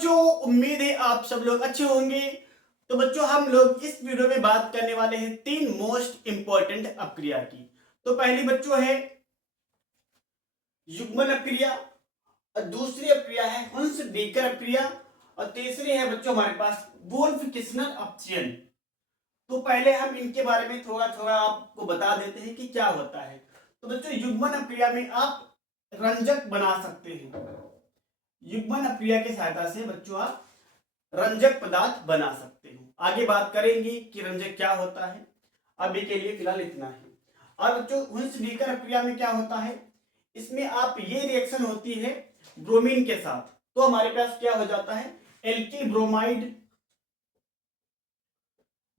बच्चों, उम्मीद है आप सब लोग अच्छे होंगे। तो बच्चों, हम लोग इस वीडियो में बात करने वाले हैं तीन मोस्ट इंपॉर्टेंट अपक्रिया की। तो पहली बच्चों है युग्मन अपक्रिया, और दूसरी अपक्रिया है हुंस डीकर अपक्रिया, और तीसरी है बच्चों हमारे पास वुल्फ किस्नर अपचयन। तो पहले हम इनके बारे में थोड़ा थोड़ा आपको बता देते हैं कि क्या होता है। तो बच्चों, युग्मन अपक्रिया में आप रंजक बना सकते हैं। युग्मन अपक्रिया की सहायता से बच्चों आप रंजक पदार्थ बना सकते हो। आगे बात करेंगे कि रंजक क्या होता है। अभी के लिए फिलहाल इतना है। और बच्चों, हुंस डीकर अपक्रिया में क्या होता है, इसमें आप ये रिएक्शन होती है ब्रोमीन के साथ, तो हमारे पास क्या हो जाता है, एल्किल ब्रोमाइड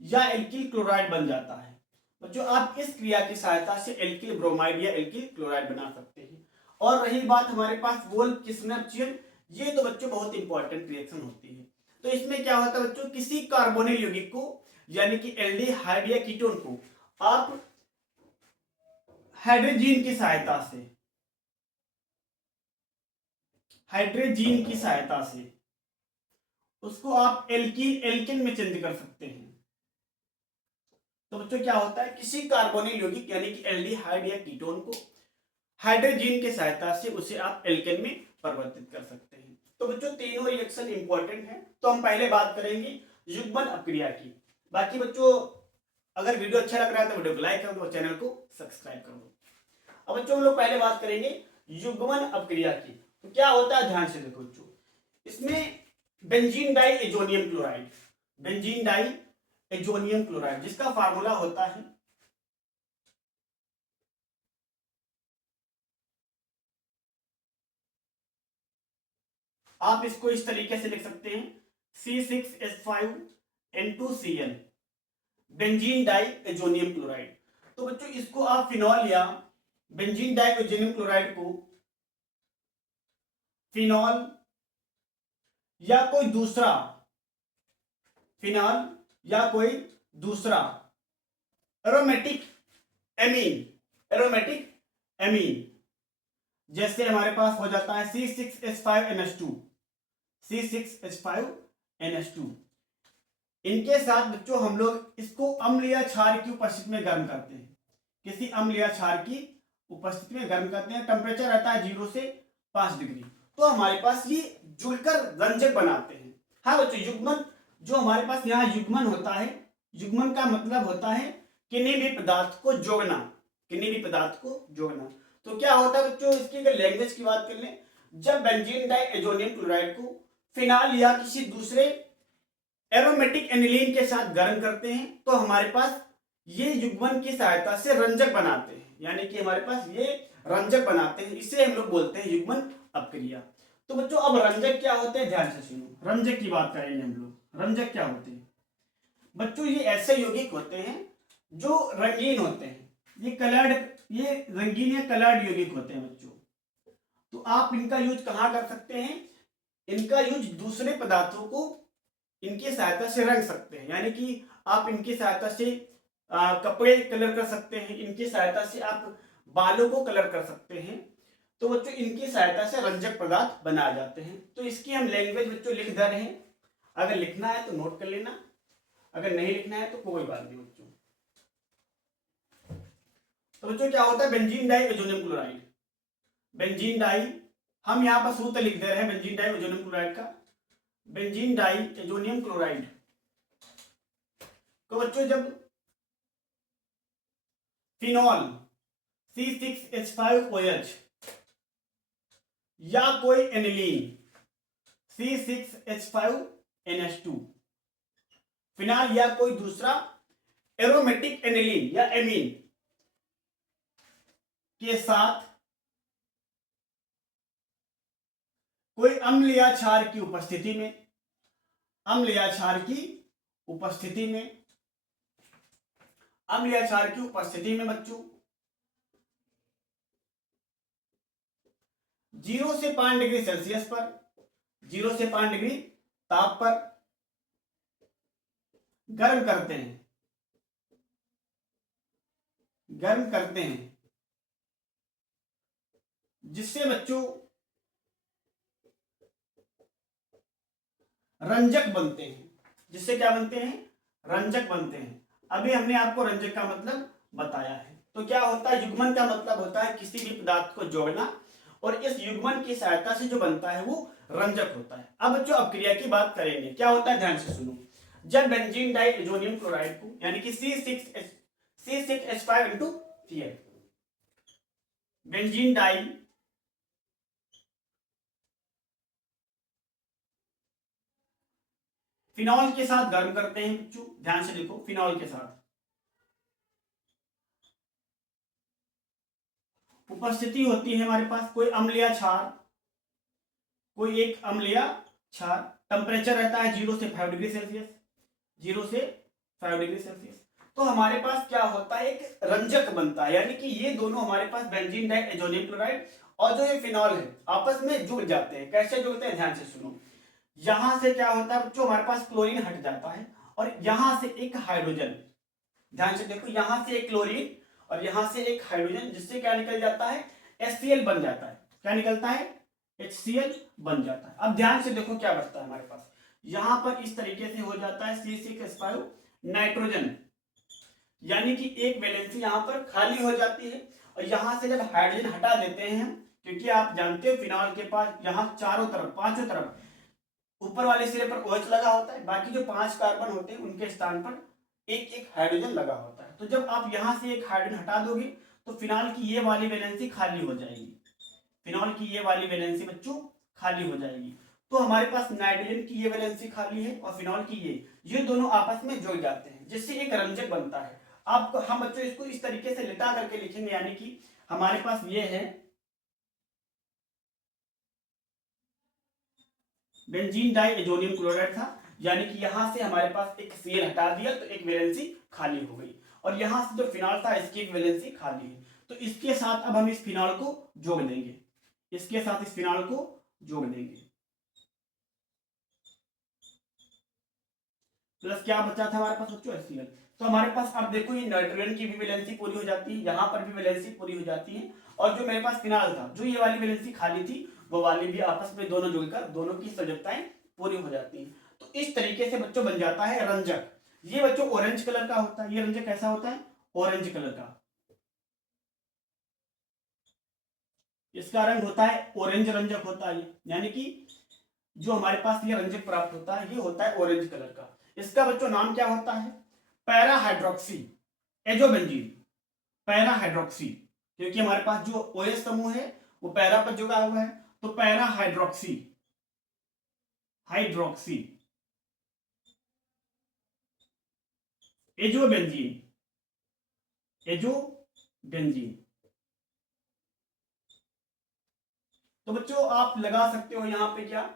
या एल्किल क्लोराइड बन जाता है। बच्चों, आप इस क्रिया की सहायता से एल्किल ब्रोमाइड या एल्किल क्लोराइड बना सकते हैं। और रही बात हमारे पास वोल्फ किस्नर अपचयन, ये तो बच्चों बहुत इंपॉर्टेंट रिएक्शन होती है। तो इसमें क्या होता है बच्चों, किसी कार्बोनिल यौगिक को यानी कि एल्डिहाइड या कीटोन को आप हाइड्रोजन की सहायता से उसको आप एल्कीन एल्केन में चेंज कर सकते हैं। तो बच्चों क्या होता है, किसी कार्बोनिल यौगिक यानी कि एल्डिहाइड या कीटोन को हाइड्रोजन की सहायता से उसे आप एल्केन में परिवर्तित कर सकते हैं। तो बच्चों तीनों रिएक्शन इंपॉर्टेंट है। तो हम पहले बात करेंगे युग्मन अपक्रिया की। बाकी बच्चों, अगर वीडियो अच्छा लग रहा है तो वीडियो को लाइक कर दो और चैनल को सब्सक्राइब कर दो। अब बच्चों हम लोग पहले बात करेंगे युग्मन अपक्रिया की। तो क्या होता है, ध्यान से देखो बच्चों, इसमें benzene diazonium chloride, benzene diazonium chloride जिसका फार्मूला होता है आप इसको इस तरीके से लिख सकते हैं C6H5N2Cl, benzene diazonium chloride. तो बच्चों इसको आप फिनॉल या बेंजीन डाई एजोनियम क्लोराइड को फिनॉल या कोई दूसरा फिनॉल या कोई दूसरा एरोमेटिक एमीन जैसे हमारे पास हो जाता है C6H5NH2 इनके साथ बच्चों हम लोग इसको अम्ल या क्षार की उपस्थिति में गर्म करते हैं। किसी अम्ल या क्षार की उपस्थिति में गर्म करते हैं। टेम्परेचर रहता है 0 से 5 डिग्री। तो हमारे पास ये जुड़कर रंजक बनाते हैं। हाँ बच्चों, युग्मन जो हमारे पास यहाँ युग्मन होता है, युग्मन का मतलब होता है किन्हीं भी पदार्थ को जोड़ना, तो क्या होता है बच्चों, इसकी अगर लैंग्वेज की बात कर लें, जब बेंजीन डाई एजोनियम क्लोराइड को फिनाल या किसी दूसरे एरोमेटिक एनिलीन के साथ गर्म करते हैं तो हमारे पास ये युग्मन की सहायता से रंजक बनाते हैं, यानी कि हमारे पास ये रंजक बनाते हैं। इसे हम लोग बोलते हैं युग्मन अपक्रिया। तो बच्चों अब रंजक क्या होते हैं, ध्यान से सुनो। रंजक की बात करेंगे हम लोग। रंजक क्या होते हैं बच्चों, ये ऐसे यौगिक होते हैं जो रंगीन होते हैं। ये रंगीन या कलर्ड यौगिक होते हैं बच्चों। तो आप इनका यूज कहाँ कर सकते हैं, इनका यूज दूसरे पदार्थों को इनकी सहायता से रंग सकते हैं। यानी कि आप इनकी सहायता से कपड़े कलर कर सकते हैं, इनकी सहायता से आप बालों को कलर कर सकते हैं। तो बच्चों इनकी सहायता से रंजक पदार्थ बनाए जाते हैं। तो इसकी हम लैंग्वेज बच्चों लिख दे रहे हैं। अगर लिखना है तो नोट कर लेना, अगर नहीं लिखना है तो कोई बात नहीं बच्चों। तो बच्चों क्या होता है, benzene diazonium chloride, benzene di, हम यहाँ पर सूत्र लिख दे रहे हैं बेंजीन डाई एजोनियम क्लोराइड का। बेंजीन डाई एजोनियम क्लोराइड तो बच्चों जब फिनॉल C6H5OH या कोई एनिलीन C6H5NH2, फिनॉल या कोई दूसरा एरोमेटिक एनिलीन या एमीन के साथ कोई अम्ल या क्षार की उपस्थिति में, बच्चों 0 से 5 डिग्री सेल्सियस पर, 0 से 5 डिग्री ताप पर गर्म करते हैं, जिससे बच्चों रंजक बनते हैं। जिससे क्या बनते हैं? रंजक बनते हैं। अभी हमने आपको रंजक का मतलब बताया है। तो क्या होता है? युग्मन का मतलब होता है किसी भी पदार्थ को जोड़ना, और इस युग्मन की सहायता से जो बनता है वो रंजक होता है। अब बच्चों अपक्रिया की बात करेंगे। क्या होता है? ध्यान से सुनो। जब बेंजीन डाई एजोनियम क्लोराइड को यानी कि C6H5 into Cl, benzene di phenol के साथ गर्म करते हैं बच्चों, ध्यान से देखो, फिनॉल के साथ उपस्थिति होती है हमारे पास कोई अम्ल या क्षार, कोई एक अम्ल या क्षार। टेम्परेचर रहता है 0 से 5 डिग्री सेल्सियस, 0 से 5 डिग्री सेल्सियस। तो हमारे पास क्या होता है? एक रंजक बनता है, यानी कि ये दोनों हमारे पास बेंजीन डाई एजोनियम क्लोराइड और जो ये फिनॉल है आपस में जुड़ जाते हैं। कैसे जुड़ते हैं? ध्यान से सुनो। यहां से क्या होता है बच्चों? हमारे पास क्लोरीन हट जाता है और यहां से एक हाइड्रोजन, ध्यान से देखो, यहां से एक क्लोरीन और यहां से एक हाइड्रोजन, जिससे क्या निकल जाता है? HCl बन जाता है। क्या निकलता है? HCl बन जाता है। अब ध्यान से देखो क्या बचता है हमारे पास। यहां पर इस तरीके से हो जाता है C6H5 नाइट्रोजन, यानी कि एक वैलेंसी यहां पर खाली हो जाती है। और यहां से जब हाइड्रोजन हटा देते हैं हम, क्योंकि आप जानते हो फिनॉल के पास यहां चारों तरफ, पांचों तरफ ऊपर वाले सिरे पर OH लगा होता है, बाकी जो 5 कार्बन होते हैं उनके स्थान पर एक एक हाइड्रोजन लगा होता है। तो जब आप यहां से एक हाइड्रोजन हटा दोगे तो फिनॉल की ये वाली वैलेंसी खाली हो जाएगी। फिनॉल की ये वाली वैलेंसी बच्चों खाली हो जाएगी। तो हमारे पास नाइट्रोजन की ये वैलेंसी खाली है और फिनॉल की ये दोनों आपस में जुड़ जाते हैं, जिससे एक रंजक बनता है। आप हम बच्चों इसको इस तरीके से लिटा करके लिखेंगे, यानी कि हमारे पास ये है बेंजीन डाई एजोनियम क्लोराइड था, यानी कि यहां से हमारे पास एक Cl हटा दिया तो एक वैलेंसी खाली हो गई, और यहां से जो फिनॉल था इसकी एक वैलेंसी खाली है। तो इसके साथ अब हम इस फिनॉल को जोड़ देंगे, इसके साथ इस फिनॉल को जोड़ देंगे। प्लस क्या बचा था हमारे पास बच्चों? HCl। तो हमारे पास अब देखो ये नाइट्रोजन की भी वैलेंसी पूरी हो जाती है, यहां पर भी वैलेंसी पूरी हो जाती है, और जो मेरे पास फिनॉल था, जो ये वाली वैलेंसी खाली थी, वो वाली भी आपस में दोनों जुड़कर दोनों की संयोजकताएं पूरी हो जाती हैं। तो इस तरीके से बच्चों बन जाता है रंजक। ये बच्चों ऑरेंज कलर का होता है। ये रंजक कैसा होता है? ऑरेंज कलर का। इसका रंग होता है ऑरेंज रंजक होता है, यानी कि जो हमारे पास ये रंजक प्राप्त होता है ये होता है ऑरेंज कलर का। इसका बच्चों नाम क्या होता है? Para hydroxy azobenzene. Para hydroxy, क्योंकि हमारे पास जो OH समूह है वो पैरा पर जुड़ा हुआ है, तो para hydroxy, hydroxy azobenzene, azobenzene. तो बच्चों आप लगा सकते हो यहाँ पे क्या,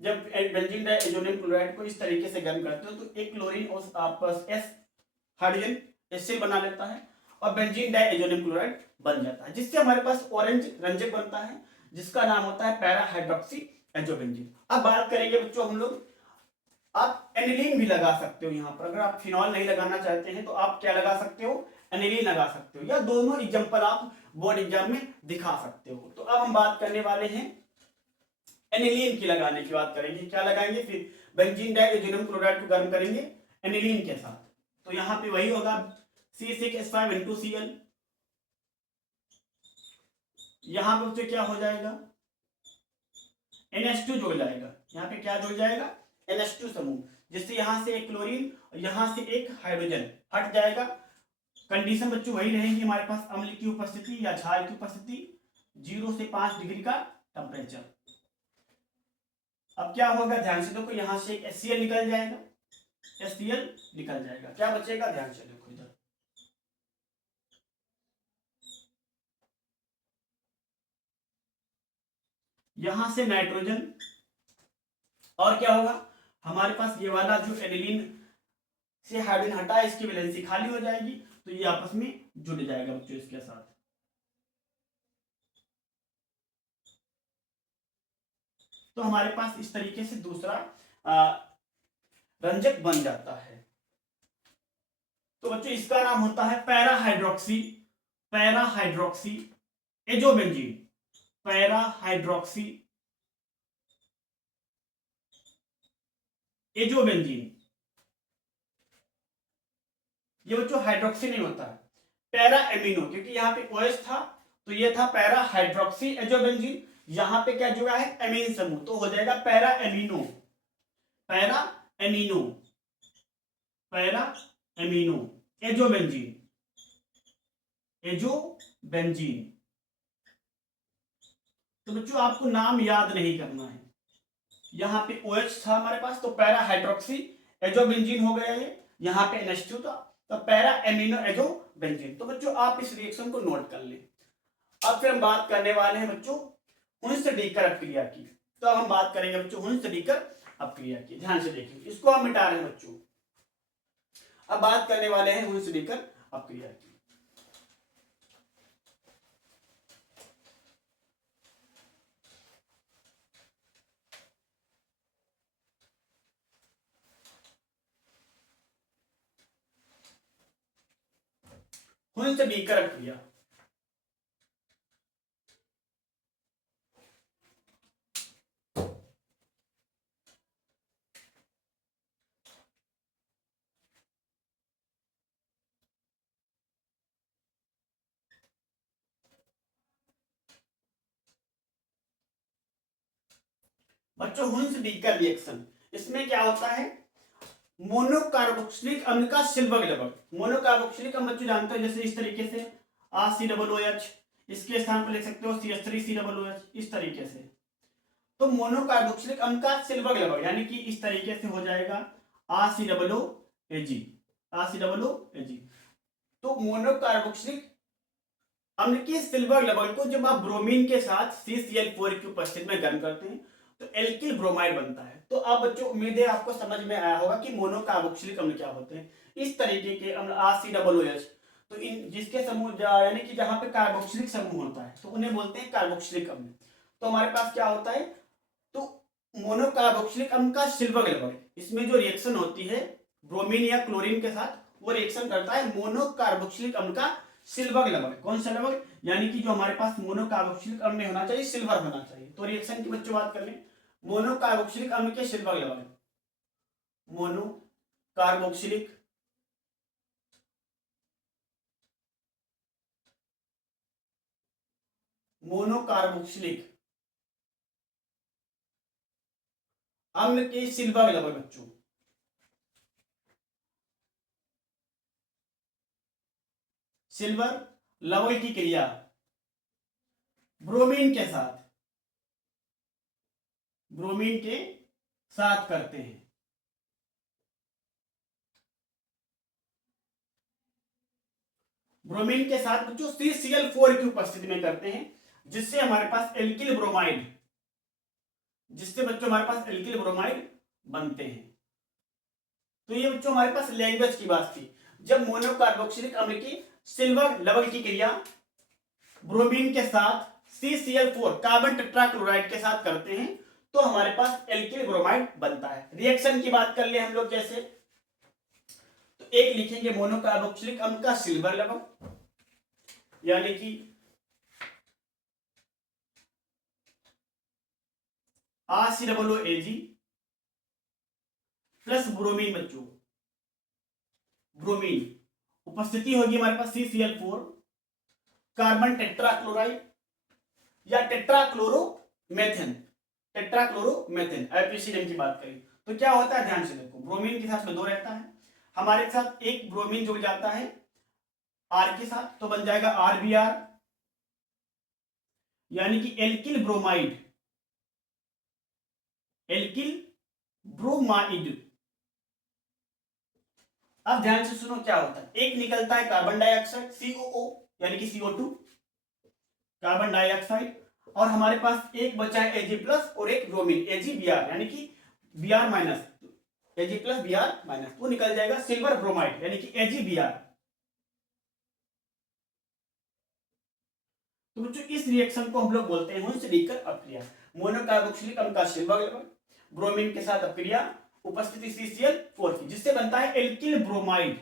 जब बेंजीन डाई एजोनियम क्लोराइड को इस तरीके से गर्म करते हो तो एक क्लोरीन और आपस S हाइड्रोजन इससे बना लेता है और बेंजीन डाई एजोनियम क्लोराइड बन जाता है, जिससे हमारे पास ऑरेंज रंजक बनता है, जिसका नाम होता है पैरा हाइड्रोक्सी एजोबेंजीन। अब बात करेंगे बच्चों हम लोग, आप एनिलीन भी लगा सकते हो यहाँ पर। अगर आप फिनॉल नहीं लगाना चाहते हैं तो आप क्या लगा सकते हो? एनिलीन लगा सकते हो, या दोनों एग्जाम्पल आप बोर्ड एग्जाम में दिखा सकते हो। तो अब हम बात करने वाले हैं एनिलीन की, लगाने की बात करेंगे। क्या लगाएंगे? फिर बेंजीन डाई एजोनियम क्लोराइड को गर्म करेंगे एनिलीन के साथ, तो यहाँ पे वही होगा C6H5 इंटू Cl। यहाँ पे क्या हो जाएगा? NH2 जुड़ जाएगा। यहाँ पे क्या जुड़ जाएगा? NH2 समूह, जिससे यहां से एक क्लोरीन और यहां से एक हाइड्रोजन हट जाएगा। कंडीशन बच्चों वही रहेगी हमारे पास, अम्ल की उपस्थिति या क्षार की उपस्थिति, 0 से 5 डिग्री का टेम्परेचर। अब क्या होगा? ध्यान से देखो, यहां से एक HCl निकल जाएगा, HCl निकल जाएगा। क्या बचेगा? ध्यान से देखो इधर, यहां से नाइट्रोजन, और क्या होगा हमारे पास? ये वाला जो एनिलीन से हाइड्रोजन हटा है इसकी वैलेंसी खाली हो जाएगी, तो ये आपस में जुड़ जाएगा बच्चों इसके साथ। तो हमारे पास इस तरीके से दूसरा रंजक बन जाता है। तो बच्चों इसका नाम होता है para hydroxy, para hydroxy azobenzene, para hydroxy azobenzene, ये बच्चों हाइड्रोक्सी नहीं होता है, पैरा एमिनो, क्योंकि यहाँ पे OH था तो ये था पैरा हाइड्रोक्सी एजोबेंजीन, यहाँ पे क्या जुड़ा है एमीन समूह, तो हो जाएगा para amino, para amino, para amino azobenzene, azobenzene. तो बच्चों आपको नाम याद नहीं करना है, यहाँ पे OH था हमारे पास तो पैरा हाइड्रोक्सी एजोबेंजीन हो गया ये, यहाँ पे NH2 था तो पैरा एमिनो एजोबेंजीन। तो बच्चों आप इस रिएक्शन को नोट कर लें। अब फिर हम बात करने वाले हैं बच्चों हुंस-डीकर अपक्रिया की। तो अब हम बात करेंगे बच्चों हुंस-डीकर अपक्रिया की, ध्यान से देखिए, इसको हम मिटा रहे हैं बच्चों। अब बात करने वाले हैं हुंस-डीकर अपक्रिया की। हुंस-डीकर अपक्रिया, बच्चों हुंस-डीकर रिएक्शन, इसमें क्या होता है मोनोकार्बोक्सिलिक अम्ल का सिल्वर लवण, मोनोकार्बोक्सिलिक अम्ल बच्चों जानते हो जैसे इस तरीके से RCOOH, इसके स्थान पर लिख सकते हो CH3COOH, इस तरीके से। तो मोनोकार्बोक्सिलिक अम्ल का सिल्वर लवण यानी कि इस तरीके से हो जाएगा RCOOAG, RCOOAG। तो मोनोकार्बोक्सिलिक अम्ल के सिल्वर लवण को जब आप ब्रोमीन के साथ CCl4 की उपस्थिति में गर्म करते हैं तो एल्किल ब्रोमाइड बनता है। तो अब बच्चों उम्मीद है आपको समझ में आया होगा कि मोनोकार्बोक्सिलिक अम्ल क्या होते हैं। इस तरीके के अम्ल RCOOH, तो इन जिसके समूह यानी कि जहां पे कार्बोक्सिलिक समूह होता है तो उन्हें बोलते हैं कार्बोक्सिलिक अम्ल। तो हमारे पास क्या होता है, तो मोनोकार्बोक्सिलिक अम्ल का सिल्वर लवण, इसमें जो रिएक्शन होती है ब्रोमीन या क्लोरीन के साथ, वो रिएक्शन करता है मोनोकार्बोक्सिलिक अम्ल का सिल्वर लवण। कौन सा लवण, यानी कि जो हमारे पास मोनोकार्बोक्सिलिक अम्ल में होना चाहिए सिल्वर होना चाहिए। तो रिएक्शन की बच्चों बात कर लें, मोनोकार्बोक्सिलिक अम्ल के सिल्वर लवण, मोनोकार्बोक्सिलिक मोनोकार्बोक्सिलिक अम्ल के सिल्वर लवण बच्चों, सिल्वर लवण की क्रिया ब्रोमीन के साथ, ब्रोमीन के साथ करते हैं। ब्रोमीन के साथ बच्चों CCl4 की उपस्थिति में करते हैं, जिससे हमारे पास एल्किल ब्रोमाइड, जिससे बच्चों हमारे पास एल्किल ब्रोमाइड बनते हैं। तो ये बच्चों हमारे पास लैंग्वेज की बात थी, जब मोनोकार्बोक्सिलिक अम्ल की सिल्वर लवण की क्रिया ब्रोमीन के साथ CCl4 कार्बन टेट्राक्लोराइड के साथ करते हैं तो हमारे पास एल्किल ब्रोमाइड बनता है। रिएक्शन की बात कर ले हम लोग, जैसे तो एक लिखेंगे मोनोकार्बोक्सिलिक अम्ल का सिल्वर लवण यानी कि RCOOAG प्लस ब्रोमीन बच्चों, ब्रोमीन उपस्थिति होगी हमारे पास CCl4 कार्बन टेट्राक्लोराइड या टेट्राक्लोरोमेथेन, टेट्राक्लोरोमेथेन IPC की बात करें तो क्या होता है, ध्यान से देखो, ब्रोमीन के साथ में 2 रहता है, हमारे साथ एक ब्रोमीन जुड़ जाता है R के साथ तो बन जाएगा RBr, यानी कि एल्किल ब्रोमाइड, एल्किल ब्रोमाइड। अब ध्यान से सुनो क्या होता है, एक निकलता है कार्बन डाइऑक्साइड COO यानी कि CO2, कार्बन डाइऑक्साइड, और हमारे पास एक बचा है Ag प्लस और एक ब्रोमीन AgBr यानी कि Br minus, Ag plus Br minus, वो निकल जाएगा सिल्वर ब्रोमाइड यानी कि AgBr। तो बच्चों इस रिएक्शन को हम लोग बोलते हैं हुंस-डीकर अपक्रिया। मोनोकार्बोक्सिलिक अम्ल का सिल्वर लवण, ब्रोमीन के साथ अपक्रिया, उपस्थिति CCl4 की, जिससे बनता है एल्किल ब्रोमाइड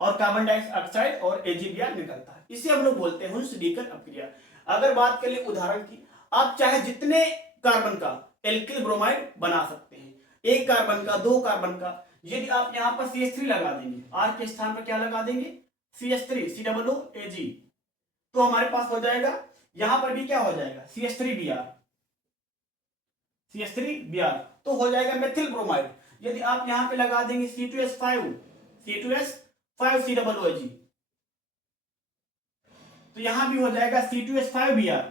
और कार्बन डाइऑक्साइड और AgBr निकलता है, इसे हम लोग बोलते हैं हुंस-डीकर अपक्रिया। अगर बात कर ले उदाहरण की, आप चाहे जितने कार्बन का एल्किल ब्रोमाइड बना सकते हैं, एक कार्बन का, दो कार्बन का। यदि आप यहाँ पर CH3 लगा देंगे, R के स्थान पर क्या लगा देंगे, CH3, COOAG, तो हमारे पास हो जाएगा, यहां पर भी क्या हो जाएगा, CH3Br, CH3Br, तो हो जाएगा मेथिल ब्रोमाइड। यदि आप यहां पे लगा देंगे C2H5, C2H5COOG, तो यहां भी हो जाएगा C2H5Br,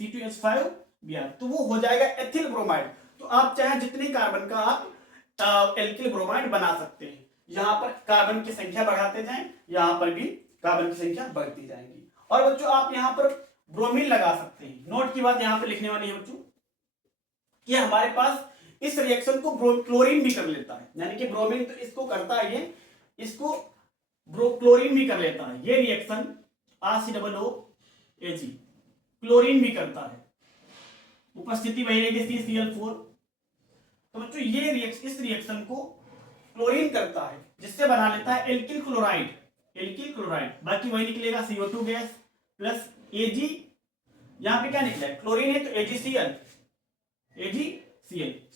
C2H5Br, तो वो हो जाएगा एथिल ब्रोमाइड। तो आप चाहे जितने कार्बन का आप एल्किल ब्रोमाइड बना सकते हैं। यहां पर कार्बन की संख्या बढ़ाते जाएं, यहां पर भी कार्बन की संख्या बढ़ती जाएगी। और बच्चों आप यहां पर ब्रोमीन लगा सकते हैं। नोट की बात यहां पर लिखने वाली है बच्चों कि हमारे पास इस रिएक्शन को क्लोरीन भी कर लेता है, यानी कि ब्रोमीन तो इसको करता है, ये इसको क्लोरीन भी कर लेता है। ये रिएक्शन RCOOAG क्लोरीन भी करता है, उपस्थिति वही रहेगी CCl4। तो बच्चों ये इस रिएक्शन को क्लोरीन करता है, जिससे बना लेता है एल्किल क्लोराइड, एल्किल क्लोराइड। बाकी वही निकलेगा CO2 गैस प्लस Ag, यहां पे क्या निकला है, क्लोरीन है तो AgCl,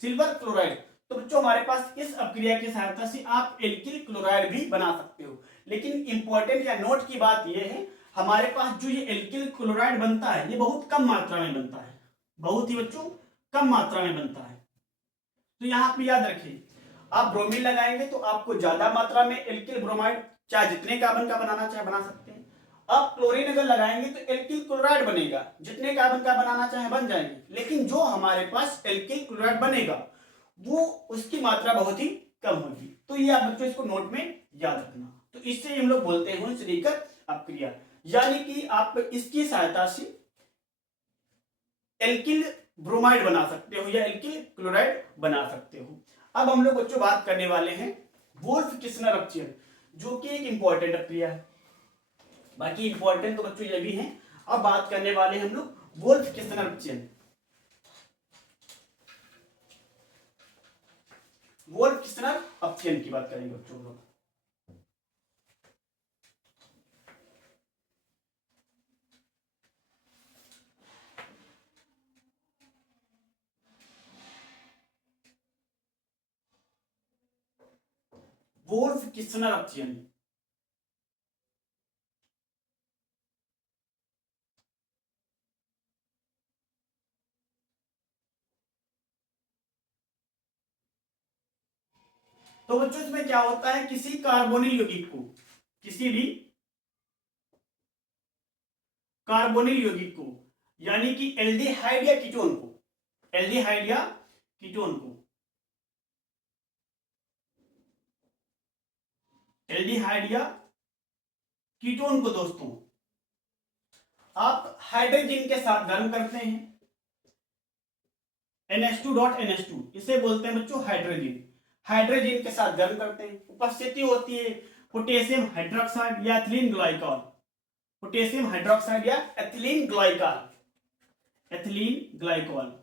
सिल्वर क्लोराइड। तो बच्चों हमारे पास इस अपक्रिया की सहायता से आप एल्किल क्लोराइड भी बना सकते हो। लेकिन इंपॉर्टेंट या नोट की बात यह है, हमारे पास जो ये एल्किल क्लोराइड बनता है, ये बहुत कम मात्रा में बनता है, बहुत ही बच्चों कम मात्रा में बनता है। तो यहां पे याद रखिए, आप ब्रोमीन लगाएंगे तो आपको ज्यादा मात्रा में एल्किल ब्रोमाइड, चाहे जितने कार्बन का बनाना चाहे बना सकते हैं। आप क्लोरीन अगर लगाएंगे तो एल्किल क्लोराइड बनेगा, जितने कार्बन का बनाना चाहे बन जाएंगे। लेकिन जो हमारे पास एल्किल क्लोराइड बनेगा वो उसकी मात्रा बहुत ही कम होगी। तो ये आप बच्चों इसको नोट में याद रखना। तो इससे हम लोग बोलते हैं श्रीकर अपक्रिया, यानी कि आप इसकी सहायता से एल्किल ब्रोमाइड बना सकते हो या एल्किल क्लोराइड बना सकते हो। अब हम लोग बच्चों बात करने वाले हैं वोल्फ किस्नर अपचयन, जो कि एक इंपॉर्टेंट अपक्रिया है। बाकी इंपॉर्टेंट तो बच्चों ये भी हैं। अब बात करने वाले हम लोग वोल्फ किस्नर अपचयन। वोल्फ किस्नर अपचयन की बात करेंगे बच्चों लोग। वोल्फ किस्नर अपचयन, तो बच्चों इसमें क्या होता है, किसी कार्बोनिल यौगिक को, किसी भी कार्बोनिल यौगिक को, यानी कि एल्डिहाइड या कीटोन को, एल्डिहाइड या कीटोन को, एल्डिहाइड या कीटोन को दोस्तों आप हाइड्रोजन के साथ गर्म करते हैं, NH2.NH2, इसे बोलते हैं बच्चों हाइड्रोजन। हाइड्रोजन के साथ गर्म करते हैं, उपस्थिति होती है पोटेशियम हाइड्रोक्साइड या एथिलीन ग्लाइकॉल, पोटेशियम हाइड्रोक्साइड या एथिलीन ग्लाइकॉल, एथिलीन ग्लाइकॉल।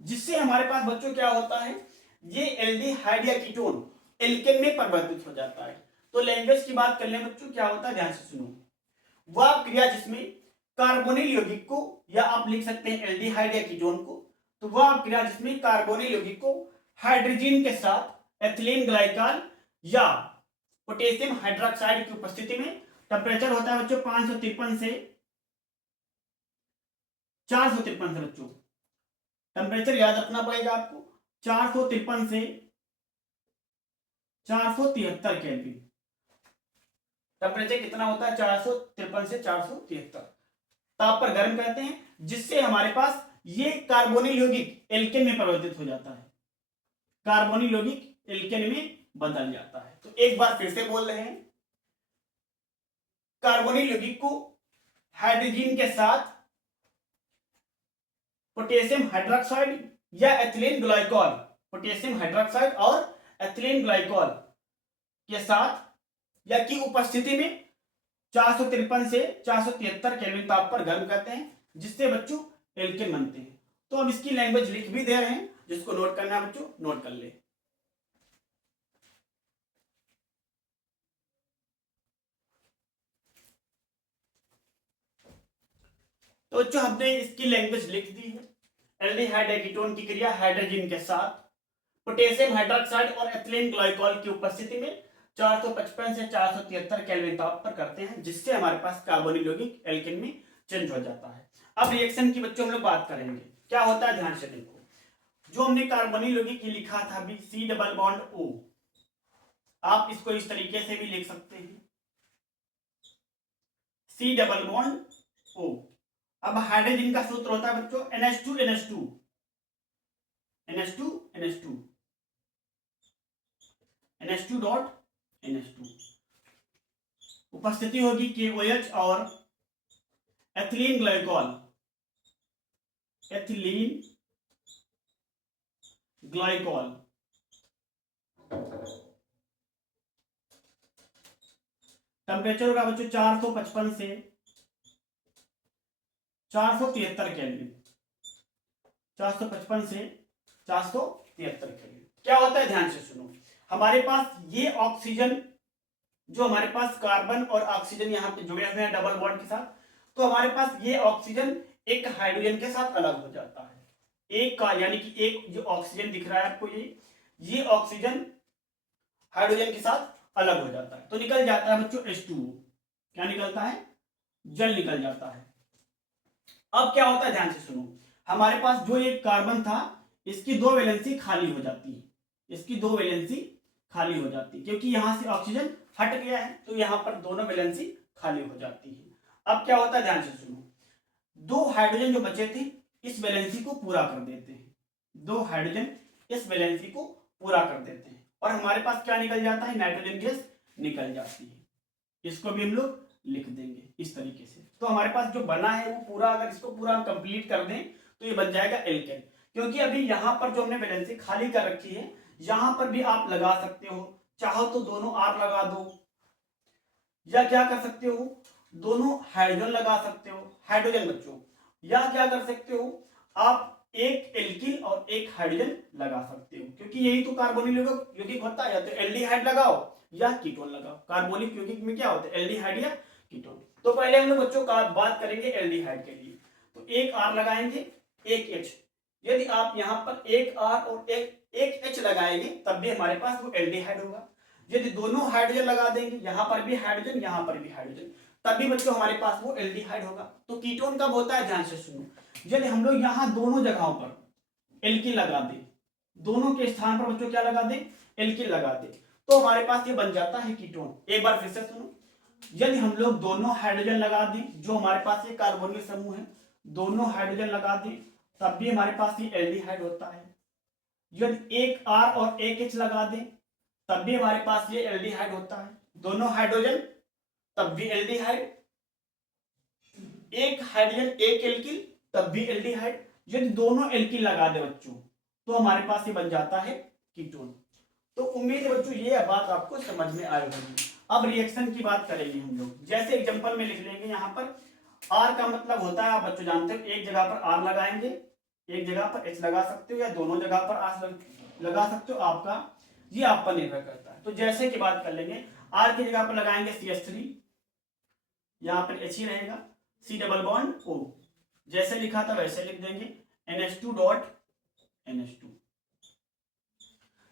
जिससे हमारे पास बच्चों क्या होता है, ये एल्डिहाइड या कीटोन एल्केन में परिवर्तित हो जाता है। तो लैंग्वेज की बात कर लें बच्चों, क्या होता है ध्यान से सुनो, वह क्रिया जिसमें कार्बोनिल यौगिक को, या आप लिख सकते हैं एल्डिहाइड या कीटोन को, तो वह क्रिया जिसमें कार्बोनिल यौगिक को हाइड्रोजन के साथ एथिलीन ग्लाइकॉल या पोटेशियम हाइड्रोक्साइड की उपस्थिति में, टेम्परेचर होता है बच्चों 553 से 453 से, बच्चों टेम्परेचर याद रखना पड़ेगा आपको, 453 से 473 केल्विन। टेम्परेचर कितना होता है, 453 से 473 ताप पर गर्म करते हैं, जिससे हमारे पास ये कार्बोनिल यौगिक एल्केन में परिवर्तित हो जाता है, कार्बोनिल यौगिक एल्केन में बदल जाता है। तो एक बार फिर से बोल रहे हैं, कार्बोनिल यौगिक को हाइड्रोजन के साथ पोटेशियम हाइड्रोक्साइड या एथिलीन ग्लाइकॉल, पोटेशियम हाइड्रोक्साइड और एथिलीन ग्लाइकॉल के साथ या की उपस्थिति में 453 से 473 केल्विन ताप पर गर्म करते हैं, जिससे बच्चों एल्केन बनते हैं। तो हम इसकी लैंग्वेज लिख भी दे रहे हैं, जिसको नोट करना है बच्चों नोट कर ले। तो बच्चों हमने इसकी लैंग्वेज लिख दी है। एल्डिहाइड है कीटोन की क्रिया हाइड्रोजन के साथ पोटेशियम हाइड्रोक्साइड और एथिलीन ग्लाइकोल की उपस्थिति में 455 से 473 केल्विन ताप पर करते हैं, जिससे हमारे पास कार्बोनिल यौगिक एल्केन में चेंज हो जाता है। अब रिएक्शन की बच्चों हम लोग बात करेंगे क्या होता है, ध्यान से देखो। जो हमने कार्बोनिल यौगिक ये लिखा था अभी C डबल बॉन्ड O, आप इसको इस तरीके से भी लिख सकते हैं C डबल बॉन्ड O। अब हाइड्रोजन का सूत्र होता है बच्चों NH2 NH2 NH2 NH2 NH2 dot NH2। उपस्थिति होगी KOH और ethylene glycol, ethylene glycol. Temperature होगा बच्चों 455 से 473 केल्विन, 455 से 473 केल्विन। क्या होता है ध्यान से सुनो, हमारे पास ये ऑक्सीजन जो हमारे पास कार्बन और ऑक्सीजन यहाँ पे जुड़े हुए हैं डबल बॉन्ड के साथ, तो हमारे पास ये ऑक्सीजन एक हाइड्रोजन के साथ अलग हो जाता है। एक का यानी कि एक जो ऑक्सीजन दिख रहा है आपको ये ऑक्सीजन हाइड्रोजन के साथ अलग हो जाता है, तो निकल जाता है बच्चों H2O। क्या निकलता है, जल निकल जाता है। अब क्या होता है ध्यान से सुनो, हमारे पास जो एक कार्बन था इसकी दो वैलेंसी खाली हो जाती है, इसकी दो वैलेंसी खाली हो जाती है क्योंकि यहां से ऑक्सीजन हट गया है, तो यहां पर दोनों वैलेंसी खाली हो जाती है। अब क्या होता है ध्यान से सुनो, दो हाइड्रोजन जो बचे थे इस वैलेंसी को पूरा कर देते हैं, दो हाइड्रोजन इस वैलेंसी को पूरा कर देते हैं और हमारे पास क्या निकल जाता है, नाइट्रोजन गैस निकल जाती है। इसको भी हम लोग लिख देंगे इस तरीके से। तो हमारे पास जो बना है वो पूरा, अगर इसको पूरा हम कंप्लीट कर दें तो ये बन जाएगा एल्केन। क्योंकि अभी यहाँ पर जो हमने वैलेंसी खाली कर रखी है, यहां पर भी आप लगा सकते हो, चाहो तो दोनों R लगा दो, या क्या कर सकते हो दोनों हाइड्रोजन लगा सकते हो, हाइड्रोजन बच्चों, या क्या कर सकते हो आप एक एल्किल और एक हाइड्रोजन लगा सकते हो, क्योंकि यही तो कार्बोनिल यौगिक होता है। या तो एल्डिहाइड लगाओ या कीटोन लगाओ। कार्बोनिल यौगिक में क्या होता है, एल्डिहाइड या कीटोन। तो पहले हम लोग बच्चों का बात करेंगे एल्डिहाइड के लिए, तो एक R लगाएंगे एक H। यदि आप यहाँ पर एक R और एक H लगाएंगे तब भी हमारे पास वो एल्डिहाइड होगा। यदि दोनों हाइड्रोजन लगा देंगे, यहाँ पर भी हाइड्रोजन यहाँ पर भी हाइड्रोजन, तब भी बच्चों हमारे पास वो एल्डिहाइड होगा। तो कीटोन कब होता है, ध्यान से सुनो, यदि हम लोग यहाँ दोनों जगहों पर एल्किल लगा दें, दोनों के स्थान पर बच्चों क्या लगा दें, एल्किल लगा दें, तो हमारे पास ये बन जाता है कीटोन। एक बार फिर से सुनो, यदि हम लोग दोनों हाइड्रोजन लगा दें, जो हमारे पास ये कार्बोनिल समूह है, दोनों हाइड्रोजन लगा दें तब भी हमारे पास ये एल्डिहाइड होता है। यदि एक R और एक H लगा दें तब भी हमारे पास ये एल्डिहाइड होता है। दोनों हाइड्रोजन तब भी एल्डिहाइड, एक हाइड्रोजन एक एल्किल तब भी एल्डिहाइड। यदि दोनों एल्किल लगा दे बच्चों तो हमारे पास ये बन जाता है कीटोन। तो उम्मीद है बच्चों ये बात आपको समझ में आई होगी। अब रिएक्शन की बात करेंगे हम लोग, जैसे एग्जांपल में लिख लेंगे। यहाँ पर R का मतलब होता है, आप बच्चों जानते हो, एक जगह पर R लगाएंगे, एक जगह पर H लगा सकते हो, या दोनों जगह पर R लगा सकते हो, आपका ये आप पर निर्भर करता है। तो जैसे की बात कर लेंगे, R की जगह पर लगाएंगे CH3, यहाँ पर H ही रहेगा, C डबल बॉन्ड O, जैसे लिखा था वैसे लिख देंगे, NH2 डॉट NH2।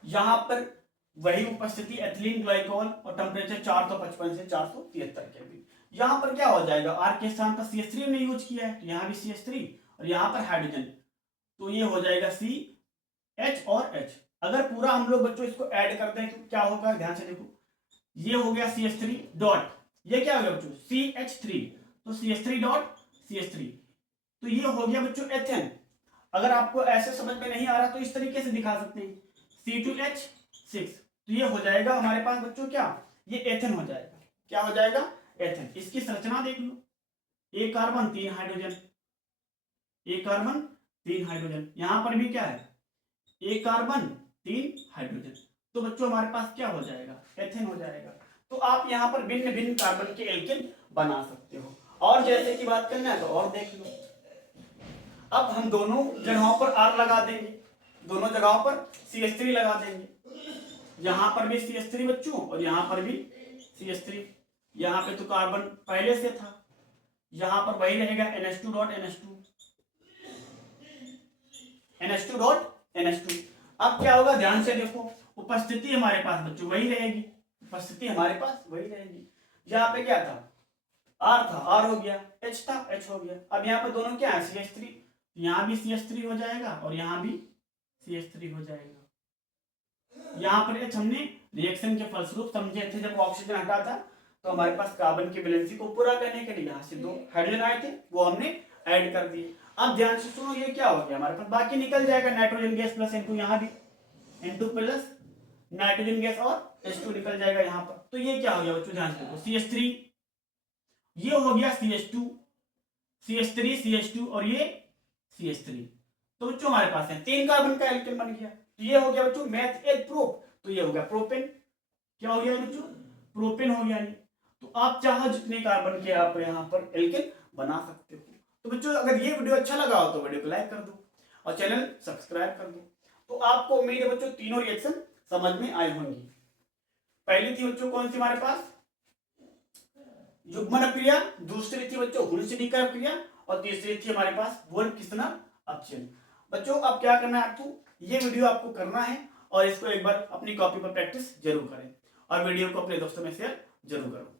यहाँ पर वही उपस्थिति एथिलीन ग्लाइकोल और टेम्परेचर 455 से 473 केल्विन। यहाँ पर क्या हो जाएगा, R के स्थान पर CH3 हमने यूज किया है, तो यहाँ भी CH3 और यहाँ पर हाइड्रोजन, तो ये हो जाएगा CH और H। अगर पूरा हम लोग बच्चों इसको ऐड कर दें तो क्या होगा, ध्यान से देखो, ये हो गया CH3 डॉट, ये क्या हो गया बच्चों CH3, तो CH3 डॉट CH3, तो ये हो गया बच्चों एथेन। अगर आपको ऐसे समझ में नहीं आ रहा तो इस तरीके से दिखा सकते हैं, C2H6, तो ये हो जाएगा हमारे पास बच्चों क्या, ये एथेन हो जाएगा। क्या हो जाएगा, एथेन। इसकी संरचना देख लो, एक कार्बन तीन हाइड्रोजन, एक कार्बन तीन हाइड्रोजन, यहां पर भी क्या है, एक कार्बन तीन हाइड्रोजन, तो बच्चों हमारे पास क्या हो जाएगा, एथेन हो जाएगा। तो आप यहाँ पर भिन्न भिन्न कार्बन के एल्केन बना सकते हो। और जैसे की बात करना है तो और देख लो, अब हम दोनों जगहों पर R लगा देंगे, दोनों जगहों पर CH3 लगा देंगे, यहां पर भी CH3 बच्चों और यहां पर भी CH3। यहाँ पे तो कार्बन पहले से था, यहां पर वही रहेगा NH2 dot NH2, NH2 dot NH2। अब क्या होगा, ध्यान से देखो, उपस्थिति हमारे पास बच्चों वही रहेगी, उपस्थिति हमारे पास वही रहेगी। यहाँ पे क्या था, R था, R हो गया, H था, H हो गया। अब यहाँ पर दोनों क्या है, CH3, यहाँ भी CH3 हो जाएगा और यहाँ भी CH3 हो जाएगा। यहाँ पर H हमने रिएक्शन के फलस्वरूप समझे थे, जब ऑक्सीजन हटा था तो हमारे पास कार्बन की वैलेंसी को पूरा करने के लिए यहाँ से 2 हाइड्रोजन आए थे, वो हमने ऐड कर दिए। अब ध्यान से सुनो, ये क्या हो गया हमारे पास, बाकी निकल जाएगा, नाइट्रोजन गैस प्लस N2, यहाँ भी N2 प्लस नाइट्रोजन गैस और H2 निकल जाएगा यहाँ पर। तो ये क्या हो गया बच्चों, ध्यान से देखो, CH3, ये हो गया CH2, CH3, CH2 और ये CH3। तो बच्चों हमारे पास है 3 कार्बन का एल्केन बन गया। तो ये हो गया बच्चों मैथ एज प्रूफ, तो ये हो गया प्रोपेन। क्या हो गया बच्चों, प्रोपेन हो गया ये। तो आप चाहो जितने कार्बन के आप यहाँ पर एल्केन बना सकते हो। तो बच्चों अगर ये वीडियो अच्छा लगा हो तो वीडियो को लाइक कर दो और चैनल सब्सक्राइब कर दो। तो आपको उम्मीद है बच्चों तीनों रिएक्शन समझ में आई होंगी। पहली थी बच्चों कौन सी हमारे पास, युग्मन क्रिया, दूसरी थी बच्चों हुल्सडीकर क्रिया और तीसरी थी हमारे पास वोल्फ-किस्नर अपचयन। बच्चों अब क्या करना है आपको, ये वीडियो आपको करना है और इसको एक बार अपनी कॉपी पर प्रैक्टिस जरूर करें और वीडियो को अपने दोस्तों में शेयर जरूर करो।